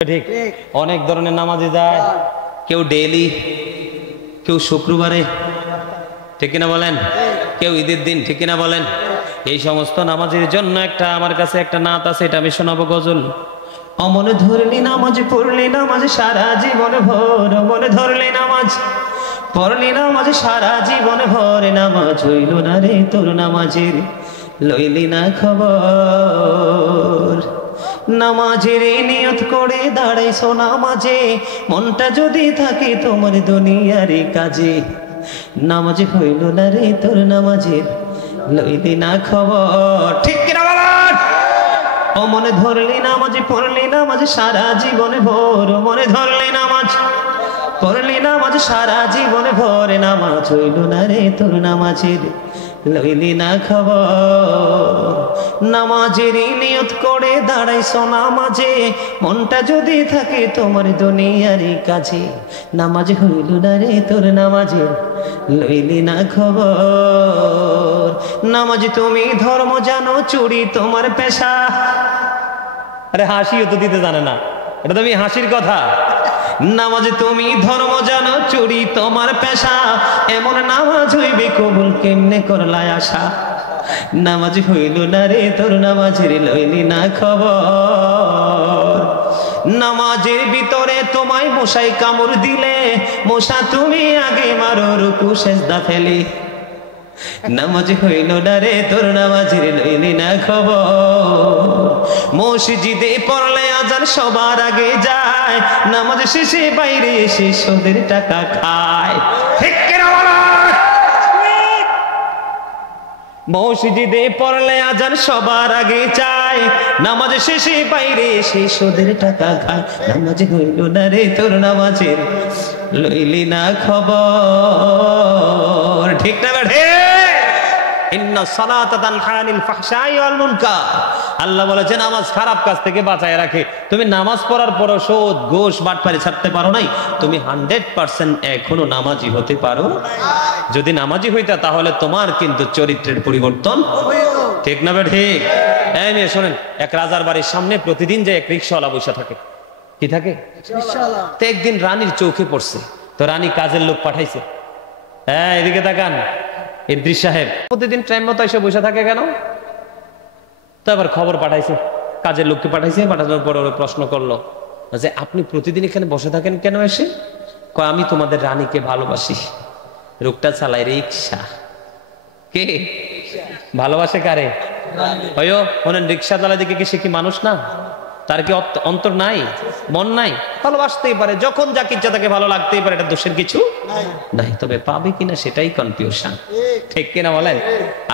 ঠিক অনেক ধরনের নামাজে যায়, কেউ ডেইলি, কেউ শুক্রবারে, ঠিক কিনা বলেন, কেউ ঈদের দিন, ঠিক কিনা বলেন। এই সমস্ত নামাজের জন্য একটা আমার কাছে একটা নাত আছে, এটা আমি শোনাবো গজল। অমনে ধরলি নামাজ পড়লি নামাজ সারা জীবন ভোর, অমনে ধরলি নামাজ পড়লি নামাজ সারা জীবন ভোর, নামাজ হইল না রে তোর নামাজের লইলি না খবর। নামাজের নিয়ত করে দাঁড়াইছো নামাজে, মনটা যদি থাকে তোমার দুনিয়ার কাজে, নামাজ হইল না রে তোর নামাজের লইলি না খবর। ঠিক কিনা বলেন? ও মনে ধরলি নামাজ পড়লি নামাজ সারা জীবন ভোর, মনে ধরলি নামাজ পড়লি নামাজ সারা জীবন ভোর, নামাজ হইল না রে তোর নামাজের লইলি না খবর। নামাজের নিয়ত করে দাঁড়াইছো নামাজে, মনটা যদি থাকে তোমার দুনিয়ার কাজে, নামাজ হইল না রে তোর নামাজের লইলি না খবর। নামাজ তুমি ধর্ম জানো, চুরি তোমার পেশা। আরে হাসিও তো দিতে জানে না, এটা তো আমি হাসির কথা। নামাজ তুমি ধর্ম জানো, চুরি তোমার পেশা, এমন নামাজ হইবে কবুল কেমনে করলাই আশা, নামাজ হইল না রে তোর নামাজের লইলি না খবর। নামাজের ভিতরে তোমায় মশাই কামড় দিলে, মশা তুমি আগে মারো রুকু সেজদা ফেলে, নামাজ হইল না রে তোর নামাজের লইলি না খবর। মসজিদে পড়লে আজান সবার আগে যায়, নামাজ শেষে বাইরে এসে সুদের টাকা খায়। ঠিক কিনা বলেন? মসজিদে পড়লে আজান সবার আগে যায়, নামাজ শেষে বাইরে এসে সুদের টাকা খায়, নামাজ হইল না রে তোর নামাজের লইলি না খবর। ঠিক না বেঠে? ইন্না সালাতা তানহা আনিল ফাহশাই ওয়াল মুনকার। আল্লাহ বলেছে নামাজ খারাপ কাজ থেকে বাঁচায় রাখে। তুমি নামাজ পড়ার পরও সুদ ঘুষ বাটপারি ছাড়তে পারো নাই, তুমি 100% এখনো নামাজি হতে পারো। যদি নামাজি হইতা তাহলে তোমার কিন্তু চরিত্রের পরিবর্তন। ঠিক না বেঠে? এই মেয়ে শোনেন, এক রাজার বাড়ির সামনে প্রতিদিন যে এক রিকশাওয়ালা বসে থাকে। কি থাকে? রিকশাওয়ালা। তো একদিন রানীর চোখে পড়ছে, তো রানী কাজের লোক পাঠাইছে। হ্যাঁ, এদিকে তাকান, ইদ্রিস সাহেব প্রতিদিন টাইম মতো এসে বসে থাকে কেন? তো এবার খবর পাঠাইছে, কাজের লোককে পাঠাইছে। পাঠানোর পর ওরা প্রশ্ন করলো যে আপনি প্রতিদিন এখানে বসে থাকেন কেন এসে? কয় আমি তোমাদের রানীকে ভালোবাসি। লোকটা চালায় রিক্সা। কে ভালোবাসে কারে? হয়ো ওনার রিক্সা চালায় দেখে কি সে কি মানুষ না? তার কি অন্তর নাই, মন নাই? ভালোবাসতেই পারে, যখন যাকে ইচ্ছা তাকে ভালো লাগতেই পারে, এটা দোষের কিছু নাই। তবে পাবে কিনা সেটাই কনফিউশন। ঠিক কিনা বলেন?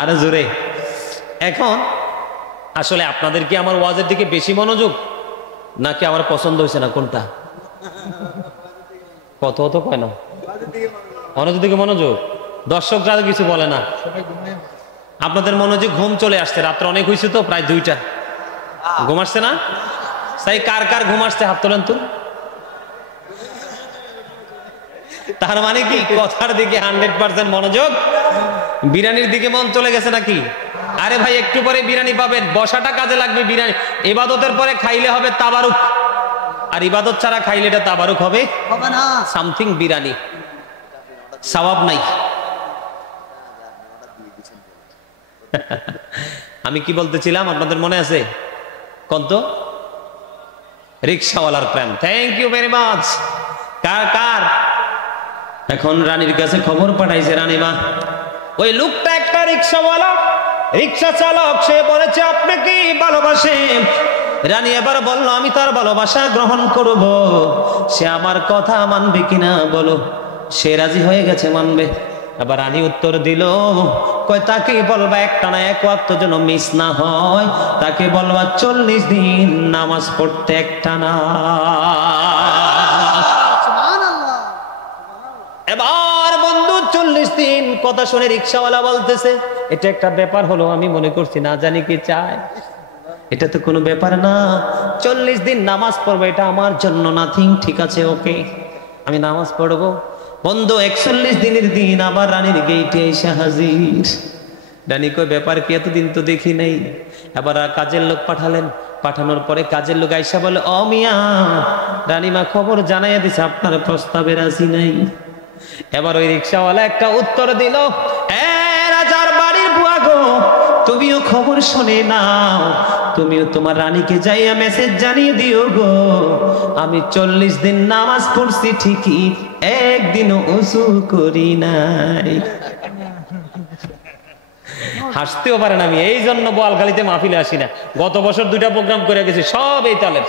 আরো জোরে। এখন আসলে আপনাদের কি আমার ওয়াজের দিকে বেশি মনোযোগ, নাকি আমার পছন্দ হয়েছে না, কোনটা? কত তো কয় না, মনোযোগ দিকে মনোযোগ। দর্শকরা কিছু বলে না, আপনাদের মনোযোগ ঘুম চলে আসছে। রাত্র অনেক হয়েছে তো, প্রায় 2টা ঘুম আসছে না? তাই কার কার ঘুম আসছে হাত তোলেন তো। তার মানে কি কথার দিকে 100% মনোযোগ, বিরিয়ানির দিকে মন চলে গেছে নাকি? আরে ভাই একটু পরে বিরিয়ানি পাবেন, বসাটা কাজে লাগবে। বিরিয়ানি ইবাদতের পরে খাইলে হবে তাবারুক, আর ইবাদত ছাড়া খাইলে এটা তাবারুক হবে না। সামথিং বিরিয়ানি সওয়াব নাই। আমি কি বলতেছিলাম আপনাদের মনে আছে? কত রিক্সাওয়ালার প্রেম। Thank you very much. কার কার? এখন রানীর কাছে খবর পাঠাইছে রানীমা, ওই লোকটা একটা রিক্সাওয়ালা, রিক্সা চালক, সে বলেছে আপনি কি ভালোবাসেন। রানী এবার বলল আমি তার ভালোবাসা গ্রহণ করব, সে আমার কথা মানবে কিনা বলো। সে রাজি হয়ে গেছে, মানবে। আবার রানী উত্তর দিল, কয় তাকে বলবা একটানা 1 ওয়াক্ত যেন মিস না হয়, তাকে বলবা 40 দিন নামাজ পড়তে একটানা। এবার বন্ধু 40 দিন কথা শুনে রিক্সাওয়ালা বলতেছে এটা একটা ব্যাপার হলো, আমি মনে করছি না জানি কি চায়। এটা তো কোনো ব্যাপার না, 40 দিন নামাজ পড়বো এটা আমার জন্য নাথিং। ঠিক আছে, ওকে, আমি নামাজ পড়বো। বন্ধু 41 দিনের দিন আবার রানীর গেইটে এসে হাজির। রানী কই ব্যাপার কি, এতদিন তো দেখি নাই। এবার কাজের লোক পাঠালেন, পাঠানোর পরে কাজের লোক আইসা বলে, ও মিয়া, রানীমা খবর জানাইয়া দিছে আপনার প্রস্তাবে রাজি নাই। এবার ওই রিক্সাওয়ালা একটা উত্তর দিল, রাজার বাড়ির বুয়া গো, তুমিও খবর শুনে নাও, তুমিও তোমার রানীকে যাইয়া মেসেজ জানিয়ে দিও গো, আমি 40 দিন নামাজ পড়ছি ঠিকই, একদিনও ওযু করি নাই। হাসতেও পারেন, আমি এই জন্য বোয়ালখালীতে মাহফিলে আসি না। গত বছর 2টা প্রোগ্রাম করে গেছি, সব এই তালের।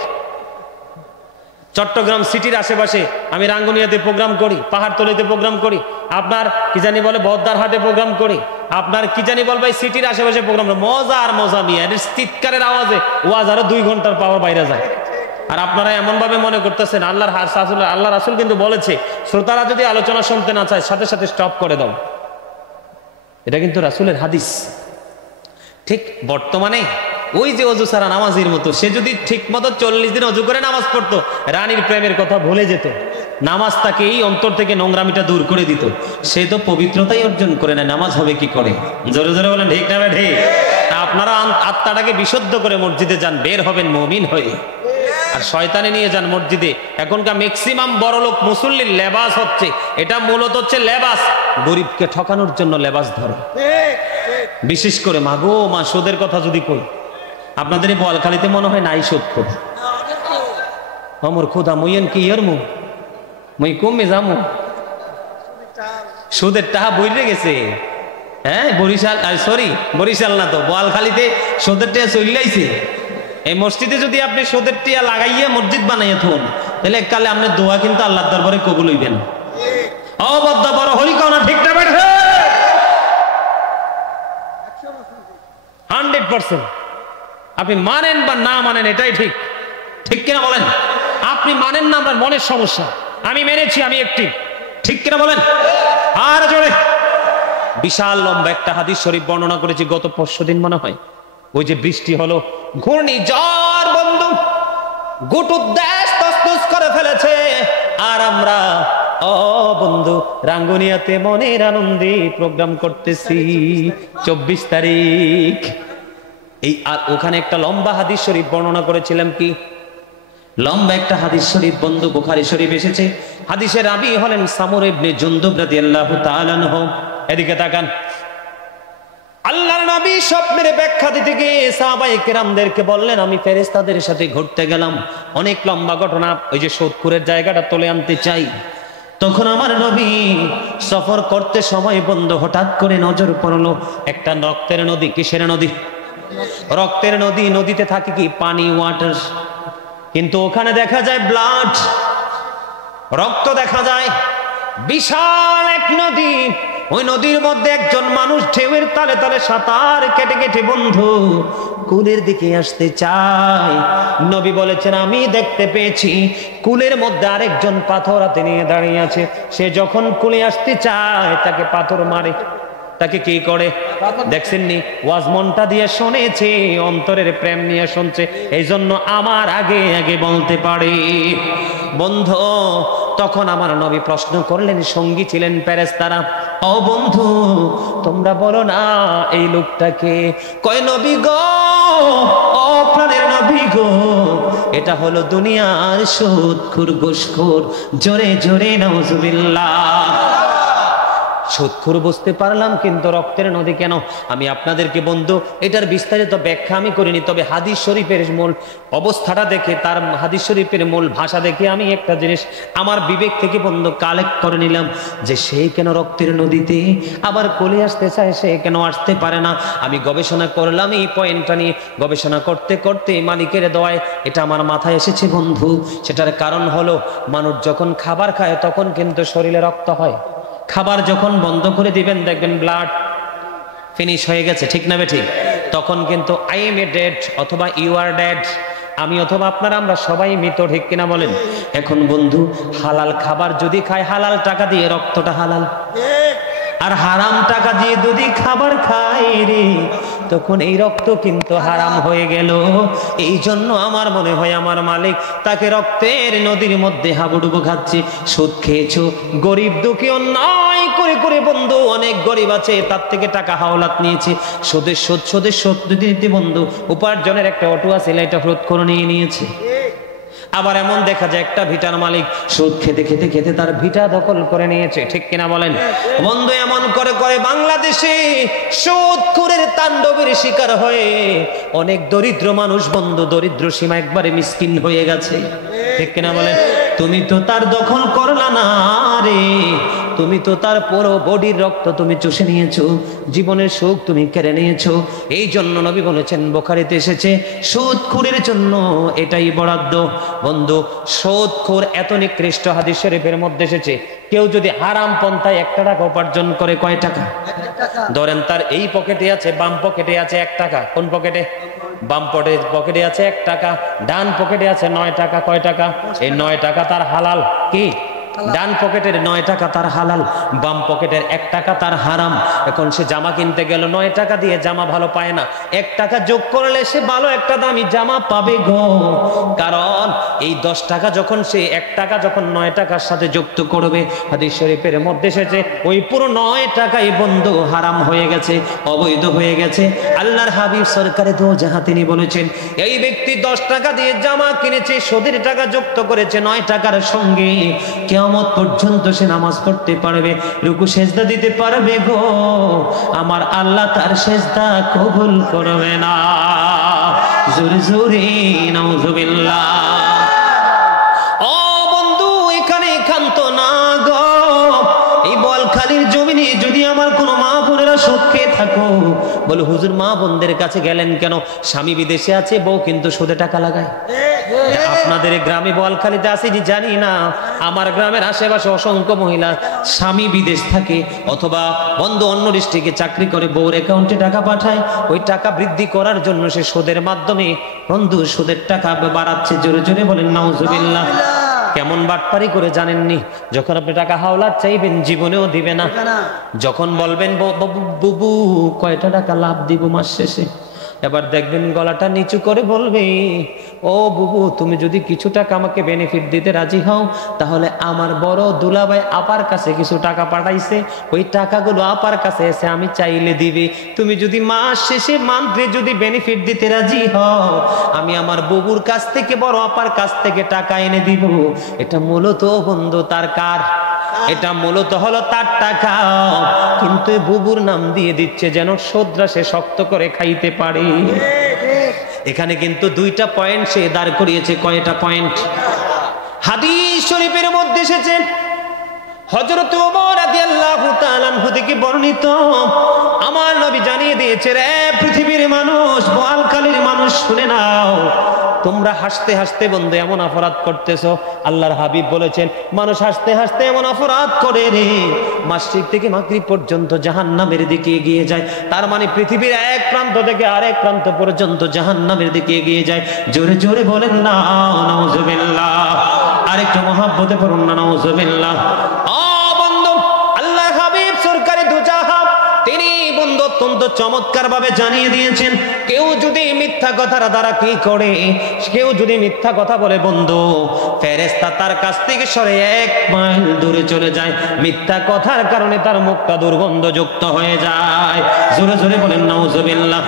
চট্টগ্রাম সিটির আশেপাশে আমি রাঙ্গুনিয়াতে প্রোগ্রাম করি, পাহাড়তলিতে প্রোগ্রাম করি, আপনার কি জানি বলে বদ্দারহাটে প্রোগ্রাম করি, আপনার কি জানি বল ভাই সিটির আশেপাশে প্রোগ্রাম। মজা আর মজা মিয়া, চিৎকারের আওয়াজে ওয়াজ আরো 2 ঘন্টার পাওয়ার বাইরে যায়। আর আপনারা এমন ভাবে মনে করতেছেন আল্লাহ রাসূল কিন্তু বলেছে, শ্রোতারা যদি আলোচনা শুনতে না চায় সাথে সাথে স্টপ করে দাও। এটা কিন্তু রাসূলের হাদিস। ঠিক বর্তমানে ওই যে অজু ছাড়া নামাজির মতো, সে যদি ঠিক মতো 40 দিন অজু করে নামাজ পড়তো, রানীর প্রেমের কথা ভুলে যেত, নামাজ তাকে এই অন্তর থেকে নোংরামিটা দূর করে দিত। সে তো পবিত্রতাই অর্জন করে না, নামাজ হবে কি করে? জোরে জোরে বলেন ঠিক না ঠিক? আপনারা আত্মাটাকে বিশুদ্ধ করে মসজিদে যান, বের হবেন মুমিন হয়ে। আর শয়তানে নিয়ে যান মসজিদে। এখনকার ম্যাক্সিমাম বড়লোক মুসল্লির লেবাস হচ্ছে, এটা মূলত হচ্ছে লেবাস, গরিবকে ঠকানোর জন্য লেবাস ধরে। বিশেষ করে মা গো মা, সুদের কথা যদি কই, আপনাদের এই বোয়ালখালীতে মনে হয় নাই সুদ খোর। অমর খোদা মুইয়েন কি ইয়ারমু, মুই কমে যামু, সুদের টাকা বইরে গেছে। হ্যাঁ বরিশাল, সরি বরিশাল না তো, বোয়ালখালীতে সুদের টাকা চলিয়াইছে। এই মসজিদে যদি আপনি সুদের টিয়া লাগাইয়া মসজিদ বানাইয়া থুন, তাহলে এককালে আপনার দোয়া কিন্তু আল্লাহর দরবারে কবুল হইবেন। অবদ্ধ বড় হলি কাও না, ঠিক না বেঠ? 100% আপনি মানেন বা না মানেন এটাই ঠিক, ঠিক কিনা বলেন? আপনি মানেন না, আপনার মনের সমস্যা। আমি মেনেছি, আমি একটি, ঠিক কিনা বলেন? আর জোরে। বিশাল লম্বা একটা হাদিস শরীফ বর্ণনা করেছি গত 5 দিন মনে হয়। ওই যে বৃষ্টি হলো, ঘূর্ণিঝড় বন্ধু, গোটা দেশ তছনছ করে ফেলেছে, আর আমরা ও বন্ধু রাঙ্গুনিয়াতে মনের আনন্দে প্রোগ্রাম করতেছি 24 তারিখ। এই আর ওখানে একটা লম্বা হাদিস শরীফ বর্ণনা করেছিলাম। কি লম্বা একটা হাদিস শরীফ বন্ধু, বুখারী শরীফ এসেছে। হাদিসের রাবী হলেন সামুর ইবনে জুনদুব রাদিয়াল্লাহু তাআলা আনহু। এদিকে তাকান। আল্লাহর নবী স্বপ্নের ব্যাখ্যা দিতে গিয়ে সাহাবায়ে কেরামদেরকে বললেন, আমি ফেরেশতাদের সাথে ঘুরতে গেলাম, অনেক লম্বা ঘটনা, ওই যে সুদখোরের জায়গাটা তুলে আনতে চাই। তখন আমার নবী সফর করতে সময় বন্ধু হঠাৎ করে নজর পড়লো একটা রক্তের নদী। কিসের নদী? রক্তের নদী। নদীতে থাকে কি? পানি, ওয়াটার। কিন্তু ওখানে দেখা যায় ব্লাড, রক্ত দেখা যায়। বিশাল এক নদী, ওই নদীর মধ্যে একজন মানুষ ঢেউয়ের তালে তালে সাঁতার কেটে কেটে বন্ধু কুলের দিকে আসতে চায়। নবী বলেছেন, আমি দেখতে পেয়েছি কুলের মধ্যে আরেকজন পাথর হাতে নিয়ে দাঁড়িয়ে আছে। সে যখন কুলে আসতে চায় তাকে পাথর মারে। তাকে কি করে দেখছেননি? ওয়াজ মনটা দিয়ে শুনেছে, অন্তরের প্রেম নিয়ে শুনছে, এই জন্য আমার আগে আগে বলতে পারে। বন্ধু তখন আমার নবী প্রশ্ন করলেন, সঙ্গী ছিলেন ফেরেশতারা, ও বন্ধু তোমরা বলো না এই লোকটাকে? কয় নবী গো, ও প্রাণের নবী গো, এটা হলো দুনিয়ার সুদখোর ঘুষখোর। জোরে জোরে নাউজুবিল্লাহ। সুদখোর বুঝতে পারলাম, কিন্তু রক্তের নদী কেন? আমি আপনাদেরকে বন্ধু এটার বিস্তারিত ব্যাখ্যা আমি করিনি, তবে হাদিস শরীফের মূল অবস্থাটা দেখে, তার হাদিস শরীফের মূল ভাষা দেখে আমি একটা জিনিস আমার বিবেক থেকে বন্ধু কালেক্ট করে নিলাম, যে সে কেন রক্তের নদীতে আবার কোলে আসতে চায়, সে কেন আসতে পারে না। আমি গবেষণা করলাম এই পয়েন্টটা নিয়ে। গবেষণা করতে করতে মালিকের দোয়ায় এটা আমার মাথায় এসেছে বন্ধু। সেটার কারণ হলো, মানুষ যখন খাবার খায় তখন কিন্তু শরীরে রক্ত হয়। খাবার যখন বন্ধ করে দিবেন দেখবেন ব্লাড ফিনিশ হয়ে গেছে, ঠিক না ঠিক? তখন কিন্তু আই এম এ ডেড অথবা ইউ আর ডেড, আমি অথবা আপনারা আমরা সবাই মৃত, ঠিক কিনা বলেন? এখন বন্ধু হালাল খাবার যদি খায়, হালাল টাকা দিয়ে, রক্তটা হালাল। আর হারাম টাকা দিয়ে যদি খাবার খায় রে, তো তখন এই রক্ত কিন্তু হারাম হয়ে গেল। এই জন্য আমার মনে হয় আমার মালিক তাকে রক্তের নদীর মধ্যে হাবুডুবু খাচ্ছে। সুদ খেয়েছো, গরিব দুঃখী অন্যায় করে করে বন্ধু, অনেক গরিব আছে তার থেকে টাকা হাওলাত নিয়েছে, সুদের শোধ দিতে বন্ধু উপার্জনের একটা অটো আছে, এটা শোধ করে নিয়েছে। আবার এমন দেখা যায় একটা ভিটার মালিক সুদ খেতে খেতে খেতে তার ভিটা দখল করে নিয়েছে, ঠিক কিনা বলেন বন্ধু? এমন করে করে বাংলাদেশে সুদখোরের তাণ্ডবের শিকার হয়ে অনেক দরিদ্র মানুষ বন্ধু দরিদ্র সীমা একবারে মিসকিন হয়ে গেছে, ঠিক কিনা বলেন? তুমি তো তার দখল করলা না রে, তুমি তো তার পুরো বডির রক্ত তুমি চুষে নিয়েছো, জীবনের সুখ তুমি কেড়ে নিয়েছো। এই জন্য নবী বলেছেন, বুখারীতে এসেছে, সুদখোরের জন্য এটাই বরাদ্দ। বন্ধু সুদখোর এত নিকৃষ্ট, হাদিস শরীফের মধ্যে এসেছে, কেউ যদি হারাম পন্থায় 1 টাকা উপার্জন করে, কয় টাকা? ধরেন তার এই পকেটে আছে, বাম পকেটে আছে 1 টাকা। কোন পকেটে? বাম পকেটে আছে 1 টাকা, ডান পকেটে আছে 9 টাকা। কয় টাকা? এই 9 টাকা তার হালাল। কি? ডান পকেটের 9 টাকা তার হালাল, বাম পকেটের 1 টাকা তার হারাম। এখন সে জামা কিনতে গেল, 9 টাকা দিয়ে জামা ভালো পায় না, 1 টাকা যোগ করলে সে ভালো একটা দামি জামা পাবে গো। কারণ এই 10 টাকা যখন সে 1 টাকা যখন 9 টাকার সাথে যুক্ত করবে, হাদিস শরীফের মধ্যে এসেছে ওই পুরো 9 টাকাই বন্ধু হারাম হয়ে গেছে, অবৈধ হয়ে গেছে। আল্লাহর হাবিব সরকারে দো জাহাঁ তিনি বলেছেন, এই ব্যক্তি 10 টাকা দিয়ে জামা কিনেছে, সুদের টাকা যুক্ত করেছে 9 টাকার সঙ্গে, কিয়ামত পর্যন্ত সে নামাজ পড়তে পারবে, রুকু সেজদা দিতে পারবে গো, আমার আল্লাহ তার সেজদা কবুল করবে না। জোরে জোরে নাউজুবিল্লাহ। ও বন্ধু, এখানে ক্ষান্ত না গো, এই বোয়ালখালীর জমিনে যদি আমার কোনো মা বোনেরা সুখে থাকো, বলে হুজুর মা বোনদের কাছে গেলেন কেন? স্বামী বিদেশে আছে, বউ কিন্তু সুদে টাকা লাগায়। আপনাদের গ্রামে বোয়ালখালীতে আছে যে জানি না, আমার গ্রামের আশেপাশে অসংখ্য মহিলা স্বামী বিদেশ থাকে অথবা বন্ধু অন্য ডিস্ট্রিক্টে চাকরি করে, বউর অ্যাকাউন্টে টাকা পাঠায়, ওই টাকা বৃদ্ধি করার জন্য সে সুদের মাধ্যমে বন্ধু সুদের টাকা বাড়াচ্ছে। জোরে জোরে বলেন নাউজুবিল্লাহ। কেমন বাটপারি করে জানেননি? যখন আপনি টাকা হাওলাত চাইবেন জীবনেও দিবে না, যখন বলবেন বুবু কয়টা টাকা লাভ দিব মাস শেষে, এবার দেখবেন গলাটা নিচু করে বলবে, ও বুবু তুমি যদি কিছু টাকা আমাকে বেনিফিট দিতে রাজি হও, তাহলে আমার বড় দুলাভাই আপার কাছে কিছু টাকা পাঠাইছে, ওই টাকাগুলো আপার কাছে এসে আমি চাইলে দিবে। তুমি যদি মাস শেষে মান্থলি যদি বেনিফিট দিতে রাজি হও, আমি আমার বুবুর কাছ থেকে বড় আপার কাছ থেকে টাকা এনে দিব। এটা মূলত বন্ধু তার কার? এটা মূলত হলো তার টাকা, কিন্তু বুবুর নাম দিয়ে দিচ্ছে যেন শোধরা সে শক্ত করে খাইতে পারে। এখানে কিন্তু 2টা পয়েন্ট সে দাঁড় করিয়েছে। কয়টা পয়েন্ট? হাদিস শরীফের মধ্যে এসেছে, হযরত ওমর রাদিয়াল্লাহু তাআলা আনহু থেকে বর্ণিত, আমার নবী জানিয়ে দিয়েছে, রে পৃথিবীর মানুষ, বোয়ালখালীর মানুষ শুনে নাও, তোমরা হাসতে হাসতে বন্ধু এমন অপরাধ করতেছো। আল্লাহর হাবিব বলেছেন, মানুষ হাসতে হাসতে এমন অপরাধ করে রে, মাসরিক থেকে মাগরিব পর্যন্ত জাহান্নামের দিকে এগিয়ে যায়। তার মানে পৃথিবীর এক প্রান্ত থেকে আরেক প্রান্ত পর্যন্ত জাহান্নামের দিকে এগিয়ে যায়। জোরে জোরে বলেন না নাউজুবিল্লাহ। আরেকটু মহব্বতে পড়ুন না নাউজুবিল্লাহ। অত্যন্ত চমৎকার ভাবে জানিয়ে দিয়েছেন, কেউ যদি মিথ্যা কথার দ্বারা কি করে, কেউ যদি মিথ্যা কথা বলে বন্ধু, ফেরেশতা তার কাছ থেকে সরে 1 মাইল দূরে চলে যায়। মিথ্যা কথার কারণে তার মুখটা দুর্গন্ধযুক্ত হয়ে যায়। জোরে জোরে বলেন নাউজুবিল্লাহ।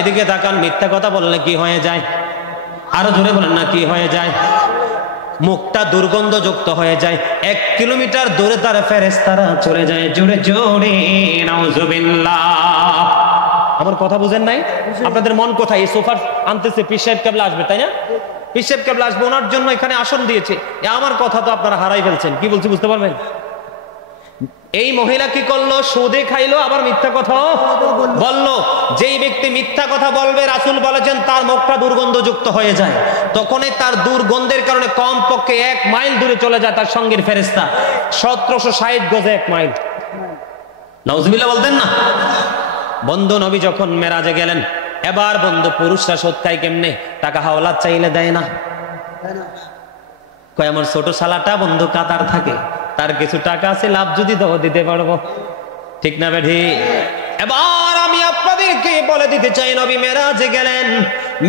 এদিকে তাকান, মিথ্যা কথা বললে কি হয়ে যায়? আরো জোরে বলেন না, কি হয়ে যায়? মুখটা দুর্গন্ধযুক্ত হয়ে যায়। 1 কিলোমিটার দূরে তার ফেরেশতারা চলে যায়। জোরে জোরে নাউজুবিল্লাহ। আমার কথা বুঝেন নাই? আপনাদের মন কোথায়? এই সোফার আনতেছে, পীর সাহেব কেবলা আসবে, তাই না? পীর সাহেব কেবলা আসবে, ওনার জন্য এখানে আসন দিয়েছে। আমার কথা তো আপনারা হারাই ফেলছেন। কি বলছি বুঝতে পারবেন? এই মহিলা কি করলো? সুদে খাইলো, আবার মিথ্যা কথা বললো। যেই ব্যক্তি মিথ্যা কথা বলবে, রাসূল বলেছেন তার মুখটা দুর্গন্ধযুক্ত হয়ে যায়। তখনই তার দুর্গন্ধের কারণে কম পক্ষে 1 মাইল দূরে চলে যায় তার সঙ্গীর ফেরেশতা। 1760 গজে 1 মাইল। নাউজুবিল্লাহ বলতেন না? বন্ধু নবী যখন মেরাজে গেলেন, এবার বন্ধু পুরুষরা সুদ খায় কেমনে? টাকা হাওলাত চাইলে দেয় না। কয় আমার ছোট শালাটা বন্ধু কাতার থাকে, তার কিছু টাকা আছে, লাভ যদি দাও দিতে পারবো, ঠিক না বেঠি? এবার আমি আপনাদেরকে বলে দিতে চাই, নবী মেরাজে গেলেন।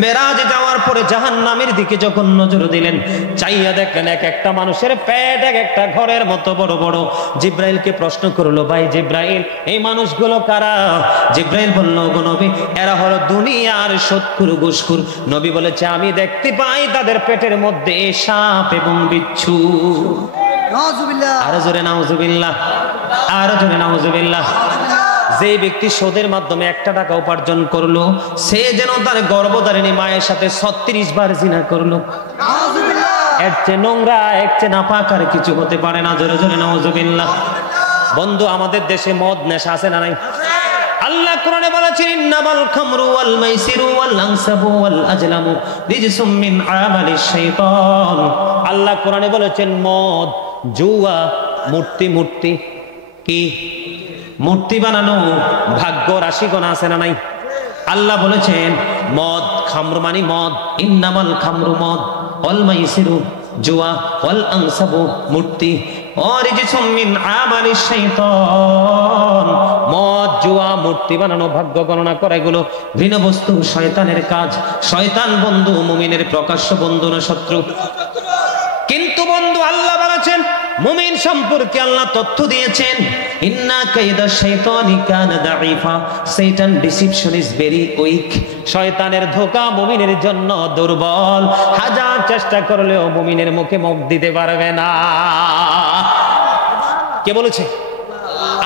মেরাজে যাওয়ার পরে জাহান্নামের দিকে যখন নজর দিলেন, চাইয়া দেখলেন এক একটা মানুষের পেট এক একটা ঘরের মতো বড় বড়। জিব্রাইলকে প্রশ্ন করলো, ভাই জিব্রাইল, এই মানুষগুলো কারা? জিব্রাইল বলল, গো নবী, এরা হলো দুনিয়ার সুদখোর ঘুষখোর। নবী বলেছে, আমি দেখতে পাই তাদের পেটের মধ্যে সাপ এবং বিচ্ছু। আরো জোরে নাউজুবিল্লাহ, আরো জোরে নাউজুবিল্লাহ। যে ব্যক্তি সুদের মাধ্যমে 1 টাকা উপার্জন করলো, সে যেন তার গর্ভধারিণী মায়ের সাথে 36 বার জিনা করলো। এর চেয়ে নোংরা, এর চেয়ে নাপাক আর কিছু হতে পারে না। জোরে জোরে নাউজুবিল্লাহ। বন্ধু, আমাদের দেশে মদ নেশা আছে না নাই? আল্লাহ কোরআনে বলেছেন, ইন্নামাল খামরু ওয়াল মাইসিরু ওয়াল আনসাবু ওয়াল আজলামু রিজসুম মিন আমালিশ শাইতান। আল্লাহ কোরআনে বলেছেন, মদ, জুয়া, মূর্তি কি মূর্তি বানানো, ভাগ্য রাশি গোনা আছে না নাই? আল্লাহ বলেছেন মদ, খামর মানে মদ, ইন্নামাল খামরু মদ, ওয়াল মাইসিরু জুয়া, ওয়াল আনসাবু মূর্তি, রিজসুম মিন আমালিশ শাইতান। মদ, জুয়া, মূর্তি বানানো, ভাগ্য গণনা করা, এগুলো ঘৃণ্য বস্তু, শয়তানের কাজ। শয়তান বন্ধু মুমিনের প্রকাশ্য বন্ধু না শত্রু। কিন্তু বন্ধু, আল্লাহ বলেছেন মুমিন সম্পর্কে আল্লাহ তথ্য দিয়েছেন, ইন্না কাইদা শাইতানি কানা দাঈফা। শয়তান ডিসিপশন ইজ ভেরি উইক। শয়তানের ধোঁকা মুমিনের জন্য দুর্বল। হাজার চেষ্টা করলেও মুমিনের মুখে মুখ দিতে পারবে না। কে বলেছে?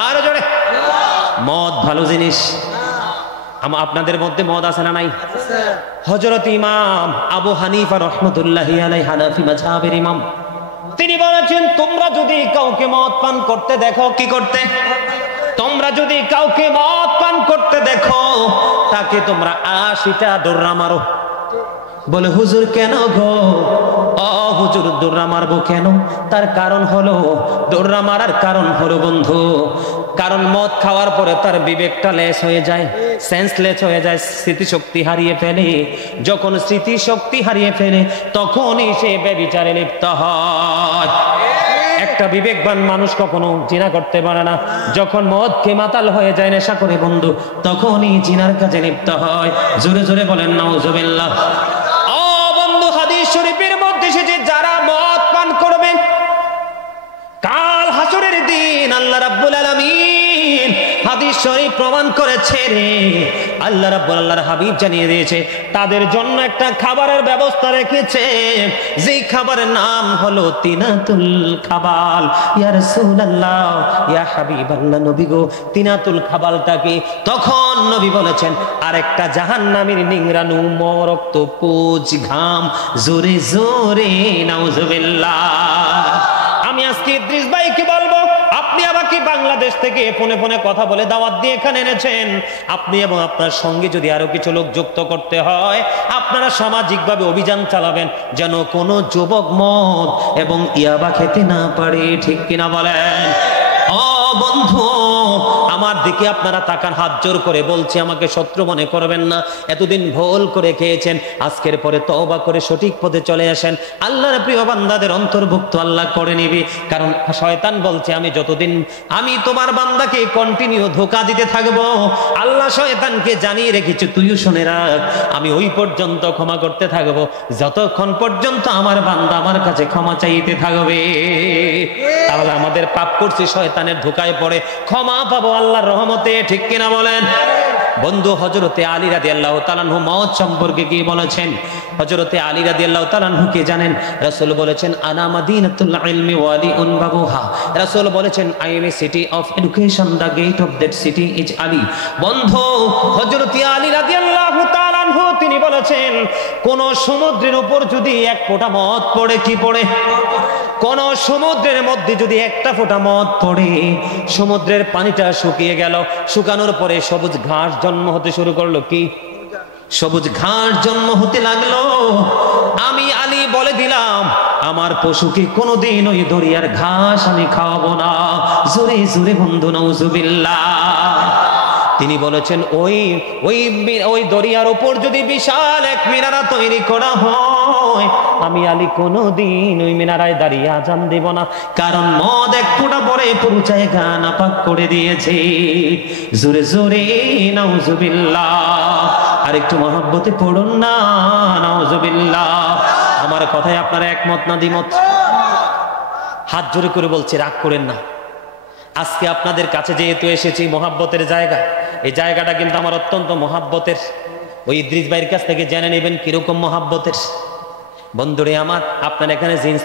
আরো জোরে। মদ ভালো জিনিস। আপনাদের মধ্যে মদ আছে না নাই? হযরত ইমাম আবু হানিফা রাহমাতুল্লাহি আলাইহি, হানাফি মাযহাবের ইমাম, তিনি বলেছেন, তোমরা যদি কাউকে মদ পান করতে দেখো, কি করতে? তোমরা যদি কাউকে মদ পান করতে দেখো, তাকে তোমরা 80টা দৌড়া মারো। বলে, হুজুর কেন গো? হুজুর, দৌড়া মারবো কেন? তার কারণ হলো, দৌড়া মারার কারণ হলো বন্ধু, কারণ মদ খাওয়ার পরে তার বিবেকটা লেস হয়ে যায়, সেন্সলেস হয়ে যায়, স্মৃতিশক্তি হারিয়ে ফেলে। যখন স্মৃতিশক্তি হারিয়ে ফেলে, তখনই সে ব্যভিচারে লিপ্ত হয়। একটা বিবেকবান মানুষ কখনো জিনা করতে পারে না। যখন মদ খেয়ে মাতাল হয়ে যায়, নেশা করে বন্ধু, তখনই জিনার কাজে লিপ্ত হয়। জোরে জোরে বলেন নাউজুবিল্লাহ। বন্ধু, হাদিস শরীফের মধ্যে এসেছে, যারা মদ পান করবেন, কাল হাসরের দিন আল্লাহ রাব্বুল আলামিন, হাদিস শরীফ প্রমাণ করেছে রে, আল্লাহ রাব্বুল, আল্লাহর হাবিব জানিয়ে দিয়েছে, তাদের জন্য একটা খাবারের ব্যবস্থা রেখেছে, যেই খাবারের নাম হলো তিনাতুল খাবাল। ইয়া রাসূলুল্লাহ, ইয়া হাবিবাল্লাহ, নবী গো, তিনাতুল খাবালটা কি? তখন নবী বলেছেন, আরেকটা জাহান্নামীর নিংরানু মরক্ত পুজ ঘাম। জোরে জোরে নাউজুবিল্লাহ। আমি আজকে ইদ্রিস ভাইকে বলবো, আপনি আমাকে বাংলাদেশ থেকে ফোনে ফোনে কথা বলে দাওয়াত দিয়ে এখানে এনেছেন। আপনি এবং আপনার সঙ্গে যদি আরো কিছু লোক যুক্ত করতে হয়, আপনারা সামাজিকভাবে অভিযান চালাবেন, যেন কোনো যুবক মদ এবং ইয়াবা খেতে না পারে। ঠিক কিনা বলেন? বন্ধু, আমার দিকে আপনারা তাকান, হাত জোর করে বলছি, আমাকে শত্রু মনে করবেন না। এতদিন ভুল করে খেয়েছেন, আজকের পরে তওবা করে সঠিক পথে চলে আসেন। আল্লাহর প্রিয় বান্দাদের অন্তর্ভুক্ত আল্লাহ করে নিবি। কারণ শয়তান বলছে, আমি তোমার বান্দাকে কন্টিনিউ ধোঁকা দিতে থাকবো। আল্লাহ শয়তানকে জানিয়ে রেখেছে, তুইও শুনে রাখ, আমি ওই পর্যন্ত ক্ষমা করতে থাকবো যতক্ষণ পর্যন্ত আমার বান্দা আমার কাছে ক্ষমা চাইতে থাকবে। তাহলে আমাদের পাপ করছি, শয়তানের ধোঁকায় পড়ে ক্ষমা পাবো আল্লাহর রহমতে। ঠিক কিনা বলেন? বন্ধু, হযরতে আলী রাদিয়াল্লাহু তাআলা আনহু মওত সম্পর্কে কি বলেছেন? হযরতে আলী রাদিয়াল্লাহু তাআলা আনহু কে জানেন? রাসূল বলেছেন, আনা মাদিনাতুল ইলমি ওয়ালিউন বাবুহা। রাসূল বলেছেন, I am a city of education, the gate of that city is Ali. বন্ধু, হযরতে আলী রাদিয়াল্লাহু তাআলা আনহু তিনি বলেছেন, কোন সমুদ্রের উপর যদি এক ফোঁটা মদ পড়ে, কি পড়ে? কোন সমুদ্রের মধ্যে যদি একটা ফোঁটা মদ পড়ে, সমুদ্রের পানিটা শুকিয়ে গেল, শুকানোর পরে সবুজ ঘাস জন্ম হতে শুরু করলো। কি? সবুজ ঘাস জন্ম হতে লাগলো। আমি আলী বলে দিলাম, আমার পশুকে কোনোদিন ওই দরিয়ার ঘাস আমি খাওয়াবো না। জোরে জোরে বন্ধু নাউজুবিল্লাহ। তিনি বলেছেন ওই ওই ওই দরিয়ার উপর যদি বিশাল এক মিনারা তৈরি করা হয়, আমি আলী কোনোদিন ওই মিনারায় দাঁড়িয়ে আজান দেব না, কারণ মদ এক ফোঁটা পরে পুরো জায়গা নাপাক করে দিয়েছে। জোরে জোরে নাউজুবিল্লাহ, আর একটু মহব্বতে পড়ুন না, নাউজুবিল্লাহ। আমার কথায় আপনারা একমত না দ্বিমত? হাত জোরে করে বলছি, রাগ করেন না। আজকে আপনাদের কাছে যেহেতু এসেছি মহাব্বতের জায়গা, এই জায়গাটা কিন্তু আমার অত্যন্ত মহাব্বতের। ওই ইদ্রিস ভাইয়ের কাছ থেকে জেনে নেবেন কিরকম মহাব্বতের। বন্ধুরে আমার, আপনার এখানে জিন্স